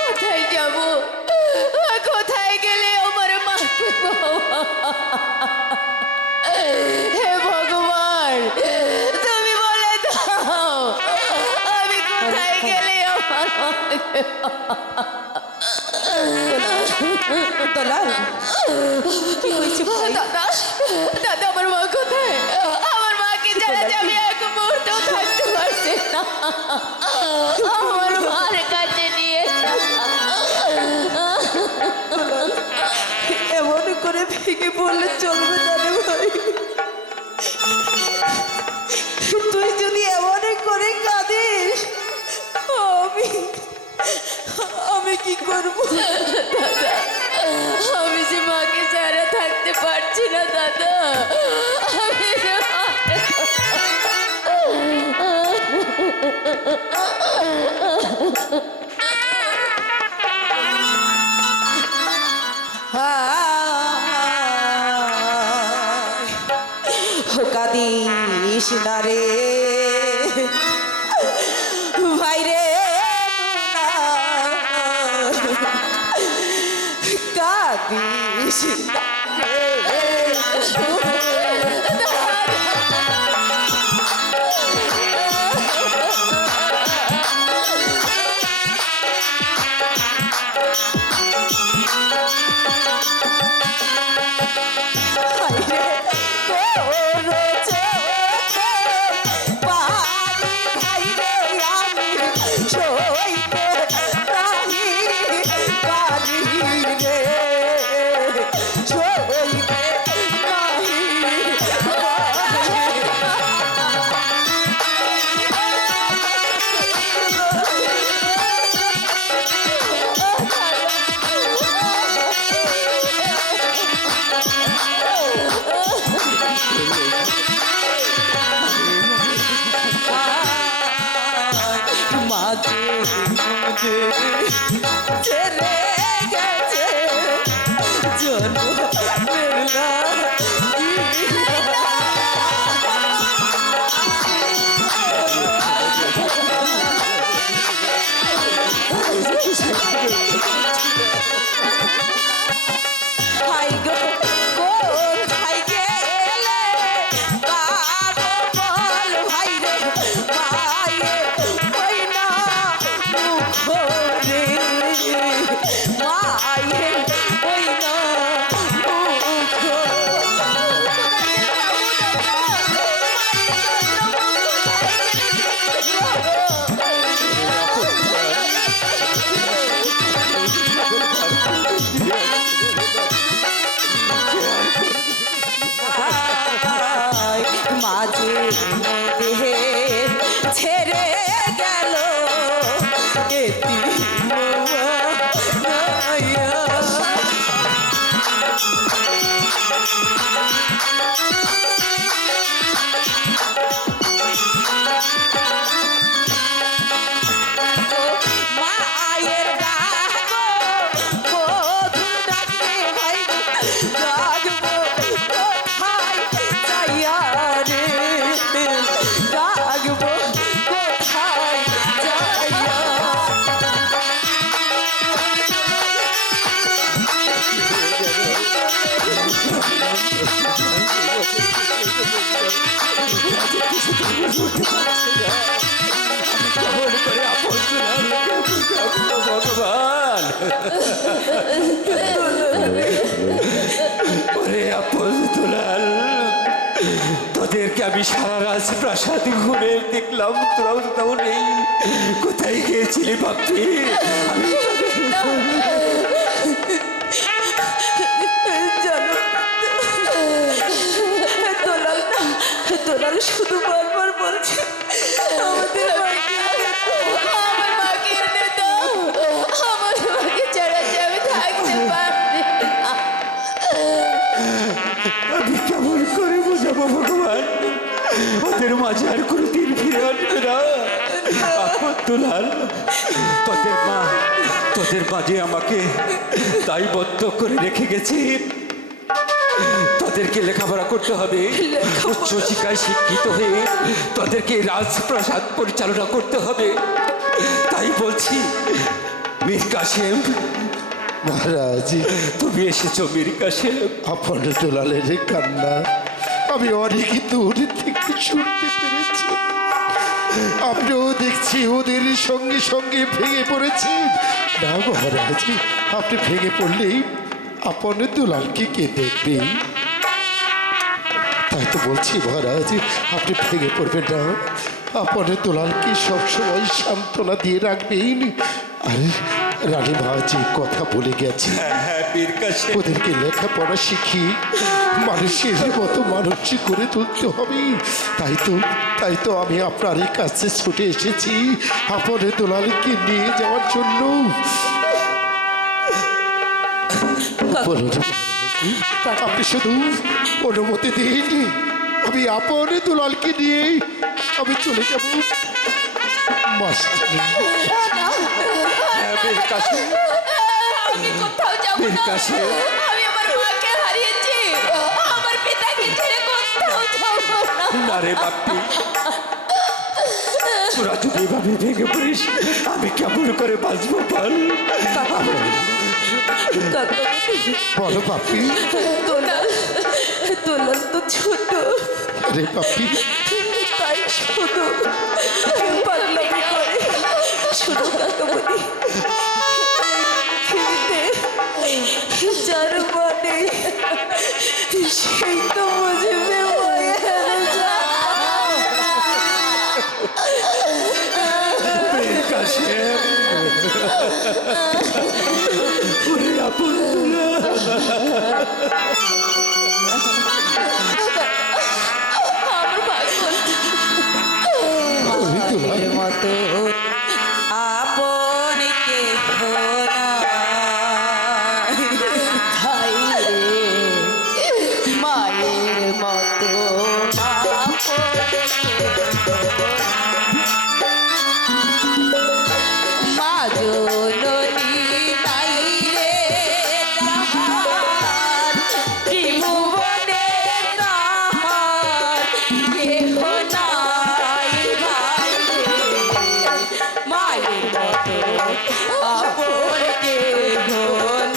কোথায় যাব? কোথায় গেলে আমার মাকে পাওয়া? হে ভগবান, তুমি বলে দাও আমি কোথায় গেলে আমার মাকে দোলাল, কি হয়েছে ভাই? দাদা দাদা আমার মা কোথায়? আমার মাকে ছাড়া যে আমি এক মুহূর্ত থাকতে পারছি না। আমার মার কাছে নিয়ে এমন করে ভেঙে বললে চলবে না রে ভাই। তুই যদি এমন করে কাঁদিস আমি কি করব? দাদা, আমি যে মাকে ছাড়া থাকতে পারছি না দাদা। আমি যে কাঁদিস না রে ভাই রে, কাঁদিস না রে। ছেড়ে গেছে জন্ম মেলা হাই গো কোথায় গেলে কারো বল ভাই রে মায়ে ওই না মুখ রে মায়ে ওই না মাঝে দেহে ছেড়ে গেল মায়ের ডাকো বধূ ডাকে ভাই ডাকবো কোথায় যাইয়া রে ডাকবো কোথায় যাইয়া ভগবান দুলাল, তোদেরকে আমি সারা রাজপ্রাসাদ ঘুরে দেখলাম, তোরাও তাও নেই। কোথায় গিয়েছিলি বাপি? আমি দোলাল শুধু বারবার বলছে আমাদের আমার মাকে এনে দাও। আমার মাকে ছাড়া যে আমি থাকতে পারছি না। আমি কেমন করে বোঝাবো ভগবান? ওদের মাঝে আর কোনোদিন ফিরে আসবে না। দুলাল, তোদের মাঝে আমাকে দায়বদ্ধ করে রেখে গেছি। তোদেরকে লেখাপড়া করতে হবে, উচ্চ শিক্ষায় শিক্ষিত হয়ে তোদেরকে রাজপ্রাসাদ পরিচালনা করতে হবে। তাই বলছি মীর কাসেম, মহারাজ, তুমি এসেছো মীর কাসেম। আপন দুলালের কান্না আমি অনেক দূর থেকে শুনতে পেরেছি। আপনিও দেখছি ওদের সঙ্গে সঙ্গে ভেঙে পড়েছেন। না মহারাজ, আপনি ভেঙে পড়লেই আপন দুলালকে কে দেখবে? তাই তো বলছি মহারাজ, আপনি ভেঙে পড়বেন না। আপন দুলালকে সবসময় সান্ত্বনা দিয়ে রাখবেন। আর রানীমা যে কথা বলে গেছে, হ্যাঁ মীর কাসেম, ওদেরকে লেখাপড়া শিখিয়ে মানুষের মতো মানুষ করে তুলতে হবে। তাই তো আমি আপনার এই কাছে ছুটে এসেছি আপনার দুলালকে নিয়ে যাওয়ার জন্য। বলুন, আপনি শুধু অনুমতি দিন, আমি আপন দুলালকে নিয়ে আমি চলে যাব মাস্টার। হ্যাঁ মীর কাসেম, আমি কোথাও যাব মীর না। কাসেম। আমি আমার মাকে হারিয়েছি, আমার পিতাকে ছেড়ে কোথাও যাব না। না রে বাপ্পি, তোরা যদি এভাবে ভেঙে পড়িস আমি কেমন করে বাঁচবো বল? বলো পাপি। দোলাল তো ছোট, রে পাপি, তাই শুধু পাগলামি করে। শুধু কাকামণি, পৃথিবীতে যার মানে সেই তো বুঝবে মীর কাসেম, ওরে আপন দুলাল। আমার ভাগ্য ওরে দুলাল, মতো আপন কে ভাই রে, মায়ের মতো মা জননী নাই রে তাহার, ত্রিভুবনে তাহার কেহ নাই ভাই রে, মায়ের মতো আপন কেহ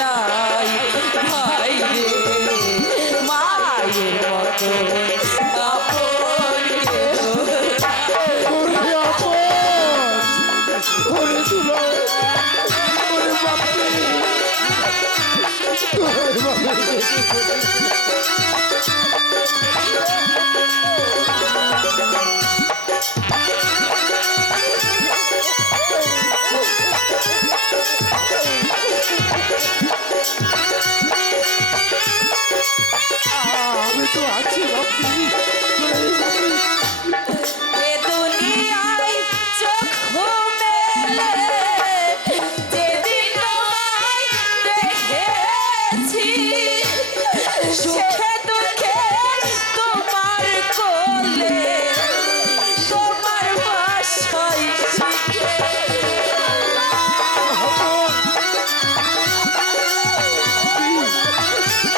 নাই ভাই রে, মায়ের মতো আপন কেহ ওরে আপন, ওরে দুলাল, ওরে বাপি, তোর বাপি। আমি তো আছি বাপি, ওরে বাপি। এ দুনিয়ায় চোখ মেলে যেদিন তোমায় দেখেছি, সুখে দুঃখে তোমার কোলে, তোমার বাসায়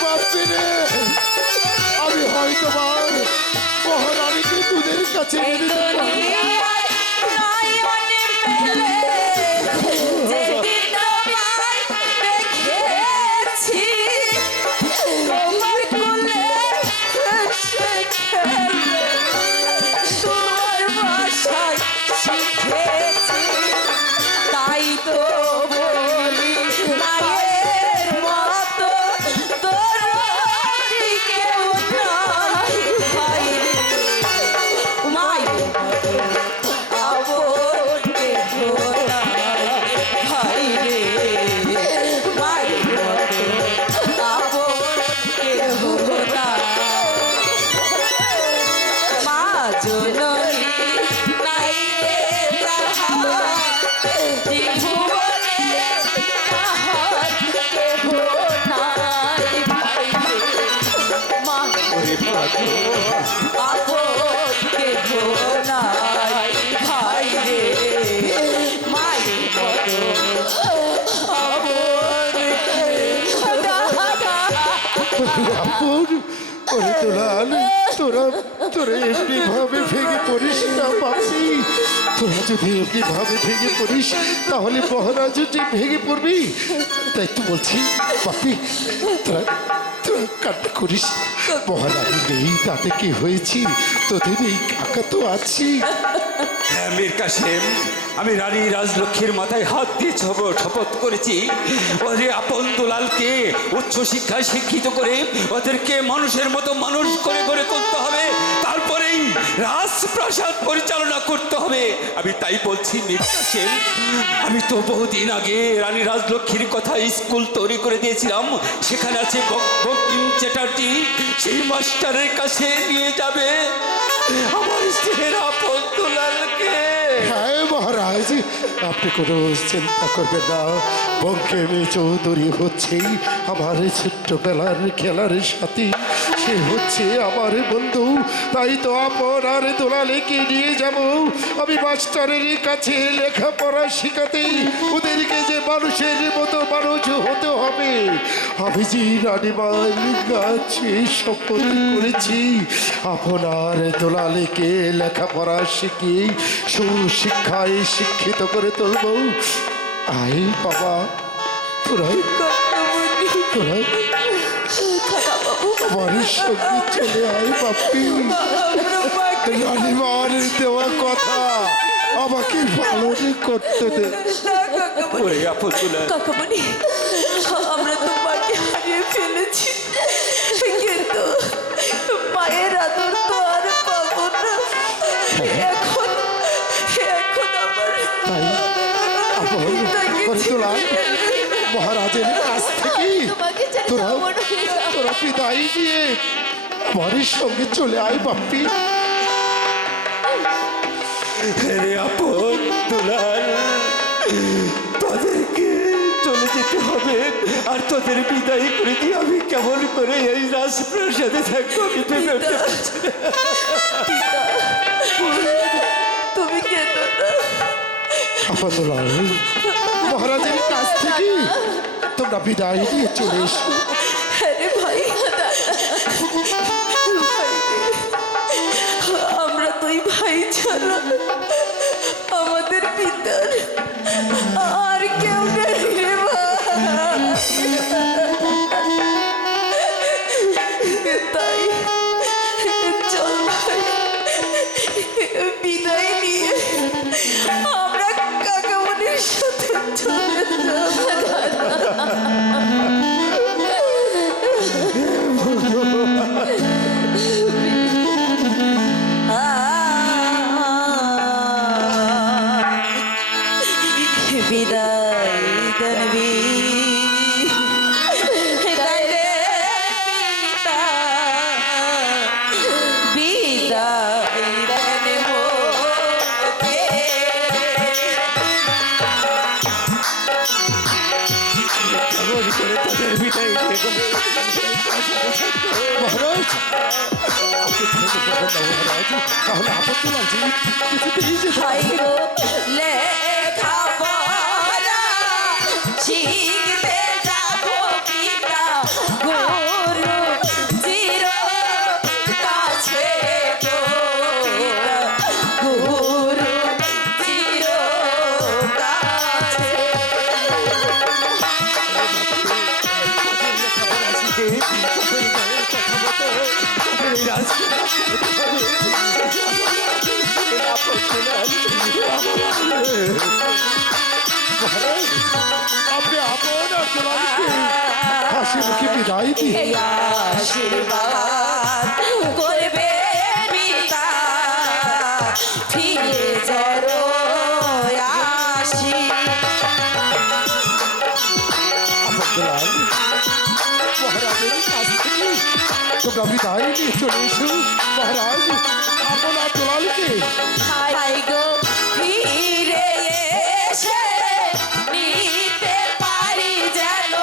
বাপি রে, আমি হয়তো মহারানীকে তোদের কাছে এই এনে দেব। দুনিয়ায় নয়নে মেলে যেদিন তোমায় দেখেছি, তোমার কোলে এসে খেলে, তোমার বাসায় শিখেছি। তাই তো বলি মায়ের মতো তোর কেউ নাই ভাই রে, মায়ের মতো আপন কেহ নাই ভাই রে, মায়ের মতো আপন কেহ নাই। মা জননী নাই রে তাহার, ত্রিভুবনে তাহার কেহ নাই ভাই রে, ওরে পাগল, আপন কেহ নাই ভাই রে, মায়ের মতো আপন কেহ নাই। আপন, ওরে দুলাল, তোরা এমনি ভাবে ভেঙে পড়িস না বাপি। তোরা যদি এমনি ভাবে ভেঙে পড়িস তাহলে মহারাজ যে ভেঙে পড়বি। তাই তো বলছি বাপি, তোরা তোরা কান্না করিস। মহারাজ নেই তাতে কি হয়েছি, তোদের এই কাকা তো আছি। হ্যাঁ মীর কাসেম, আমি রানী রাজলক্ষ্মীর মাথায় হাত দিয়ে শপথ করেছি ওরে আপন দুলালকে উচ্চ শিক্ষায় শিক্ষিত করে ওদেরকে মানুষের মতো মানুষ করে গড়ে তুলতে হবে, তারপরেই রাজপ্রাসাদ পরিচালনা করতে হবে। আমি তাই বলছি মীর কাসেম, আমি তো বহুদিন আগে রানী রাজলক্ষ্মীর কথা স্কুল তৈরি করে দিয়েছিলাম, সেখানে আছে বঙ্কিম চ্যাটার্জি, সেই মাস্টারের কাছে নিয়ে যাবে আমার স্ত্রীর আপন দুলালকে। হ্যাঁ মহারাজ, আপনি কোনো চিন্তা করবেন না। বঙ্কিম চৌধুরী হচ্ছেই আমার ছোট্টবেলার খেলার সাথী, সে হচ্ছে আমার বন্ধু। তাই তো আপনার দোলালেকে নিয়ে যাব আমি মাস্টারের কাছে লেখাপড়া শেখাতে, ওদেরকে যে মানুষের মতো মানুষ হতে হবে। আমি যে রানীমার কাছে শপথ করেছি আপনার দোলালেকে লেখাপড়া শিখিয়ে সুশিক্ষায় শিক্ষিত করে তুলব। আয় বাবা, তোরাই তোরাই আমার সঙ্গে চলে আয় বাপি। রানীমার দেওয়া কথা আমাকে পালন করতে দে। ওরে আপন দুলাল, কাকামণি, আমরা তো মাকে হারিয়ে ফেলেছি, কিন্তু মায়ের আদর তো আর পাবো না। এখন এখন আমার দুলাল মহারাজের কাছ থেকে তোমাকে ছেড়ে তোরা যাবো না, হয়ে যাবো। তোরা বিদায় দিয়ে আমার সঙ্গে চলে আয় বাপি। রে আপন দুলাল, তোদেরকে চলে যেতে হবে, আর তোদের বিদায় করে দিয়ে আমি কেমন করে এই রাজপ্রাসাদে থাকবো আমি ভেবে উঠতে পারছি না। তুমি কেঁদো না। আপন দুলাল, মহারাজের কাছ থেকে তোমরা বিদায় দিয়ে চলে এসো। হ্যাঁ রে ভাই, আমরা তুই ভাই ছাড়া আমাদের পিতার আর কেউ নেই রে ভাই। তাই চল ভাই, বিদায় নিয়ে আমরা কাকামণির সাথে চলে বিদায় জানবি বিদায় রে পিতা, বিদায় জানব কেমন করে তোদের বিদায় দিয়ে মহারাজ আপনি ভেঙে পড়বেন না মহারাজ, তাহলে আপন দুলাল যে কিছুতেই যেতে ভাই গো লেখা পড়া শিখতে যাবো পিতা, গুরু চির কাছে গো, গুরু চির কাছে। আপনি আপনার দুলালকে হাসি মুখে বিদায় দিয়ে এই আশীর্বাদ করবে পিতা, ফিরে জড়ো আসি। আপন দুলাল মহারাজের কাছ থেকে তোমরা বিদায় নিয়ে চলে এসো। মহারাজ আপনার দুলালকে হাই গো ফিরে এসে নিতে পারি যেন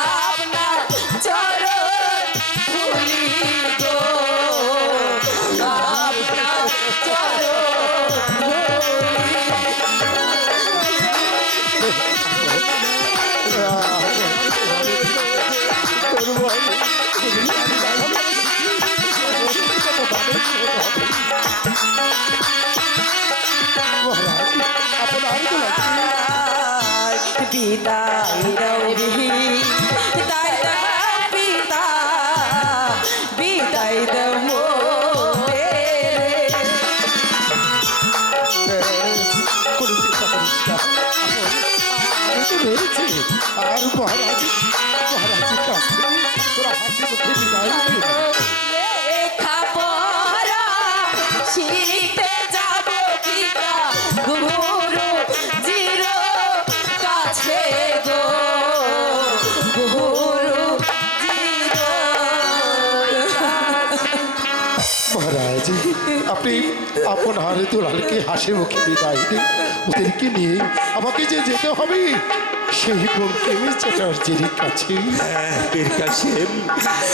আপনার চরণ ধুলি গো, আপনার চরণ ধুলি। বিদায় দাও বিদায় দাও পিতা বিদায় দাও মোরে কোনো চিন্তা করিস না আমি তো রয়েছি আর মহারাজ মহারাজের কাছ থেকে তোরা হাসি মুখে বিদায় নিবি। লেখাপড়া শিখতে যাব পিতা গুরু জির কাছে গো গুরু জির মহারাজ আপনি আপন হারে দুলালকে হাসি মুখে বিদায় দিন ওদেরকে নিয়ে আমাকে যে যেতে হবে সেই বঙ্কিম চ্যাটার্জির কাছে। বীর কাশেম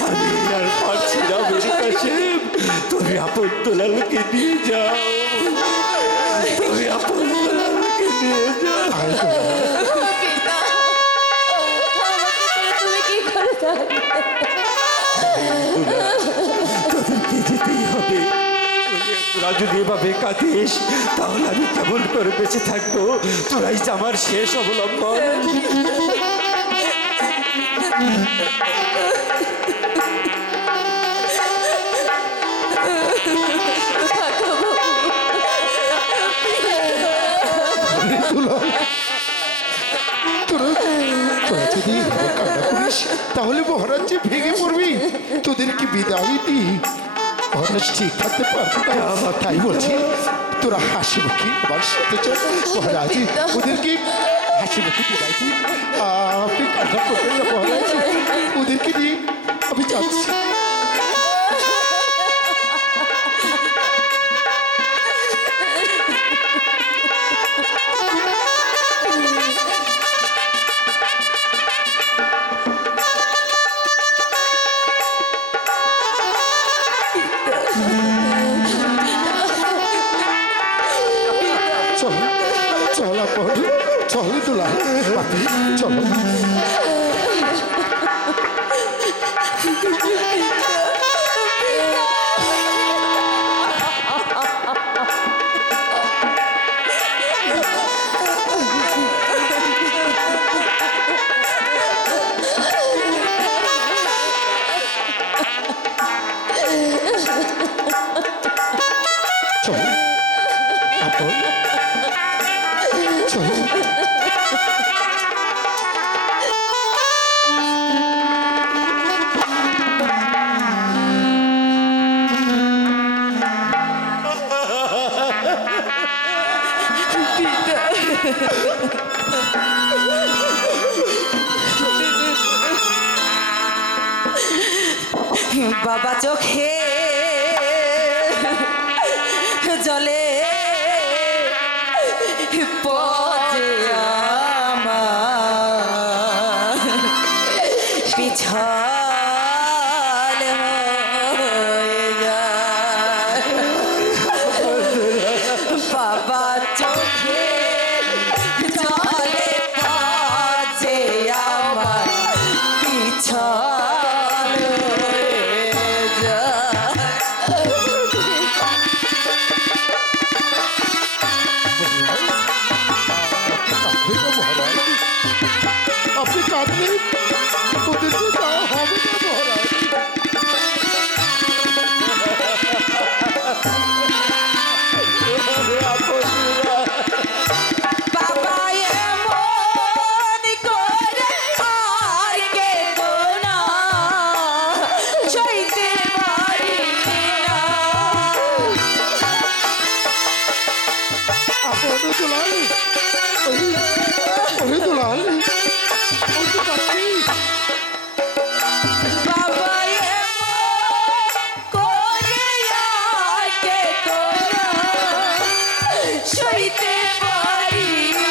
আমি আর পারছি না বীর কাশেম তুমি আপন দুলালকে নিয়ে যাও তুমি আপন দুলালকে নিয়ে যাও আয় দুলাল, পিতা আমাকে ছেড়ে তুমি কি করে থাকবে? তোদেরকে যেতেই হবে তোরা যদি এভাবে কাঁদিস তাহলে আমি কেমন করে বেঁচে থাকবো তোরাই যে আমার শেষ অবলম্বন দুলাল, তোরা তোরা যদি এভাবে কান্না করিস তাহলে মহারাজ যে ভেঙে পড়বি তোদেরকে বিদায় দিই মহারাজ ঠিক থাকতে পারবে না আমার তাই বলছি তোরা হাসি মুখে আমার সাথে চল মহারাজ ওদেরকে হাসি মুখে বিদায় দিই আপনি কান্না করবেন না মহারাজ ওদেরকে নিয়ে আমি যাচ্ছি। চল চল আপন চল দুলাল চলো চল আপন চল বাবা চোখে জলে পজে আমার পিছল হয়ে যায় বাবা চোখে জলে পজে আমার পিছল হয়ে যায় আপনি কাঁদলে ওদের তো যাওয়া হবে না মহারাজ বাবা এমন করে আর কে গোনা সইতে পারি না আপন দুলাল ওরে দুলাল ওই তো কাঁদছিস বাবা এমন করে আর কে গোনা সইতে পারি না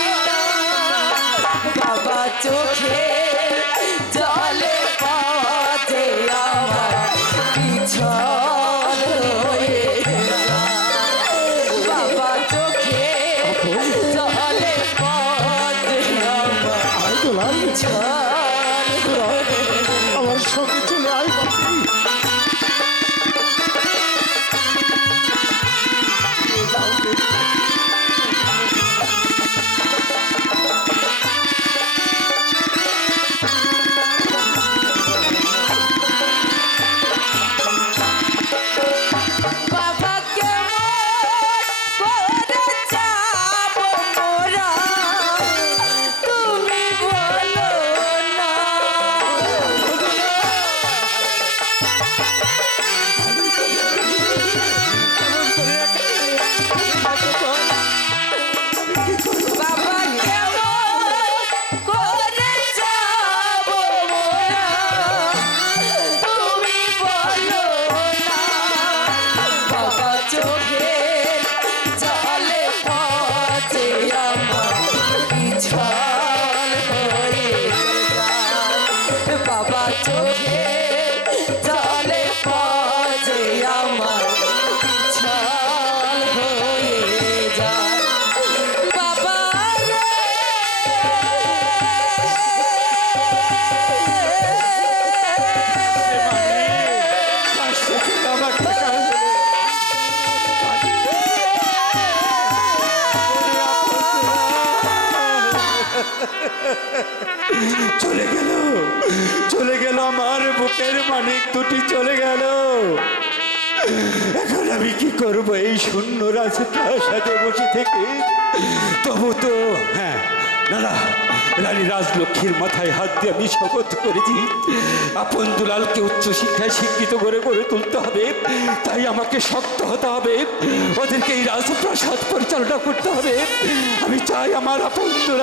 বাবা চোখে জলে পথে আমার পিছল হয়ে যায় বাবা চোখে জলে পথে আমার আয় দুলাল পিছল আমার সঙ্গে চলে আয় বাপি চলে গেল, চলে গেল, আমার বুকের মানিক দুটি চলে গেল। এখন আমি কি করব এই শূন্য রাজপ্রাসাদে বসে থেকে? তবু তো হ্যাঁ, দাদা, রানী রাজলক্ষ্মীর মাথায় হাত দিয়ে আমি শপথ করেছি আপন দুলালকে উচ্চশিক্ষায় শিক্ষিত করে গড়ে তুলতে হবে। তাই আমাকে শক্ত হতে হবে, ওদেরকে এই রাজপ্রাসাদ পরিচালনা করতে হবে। আমি চাই আমার আপন দুলাল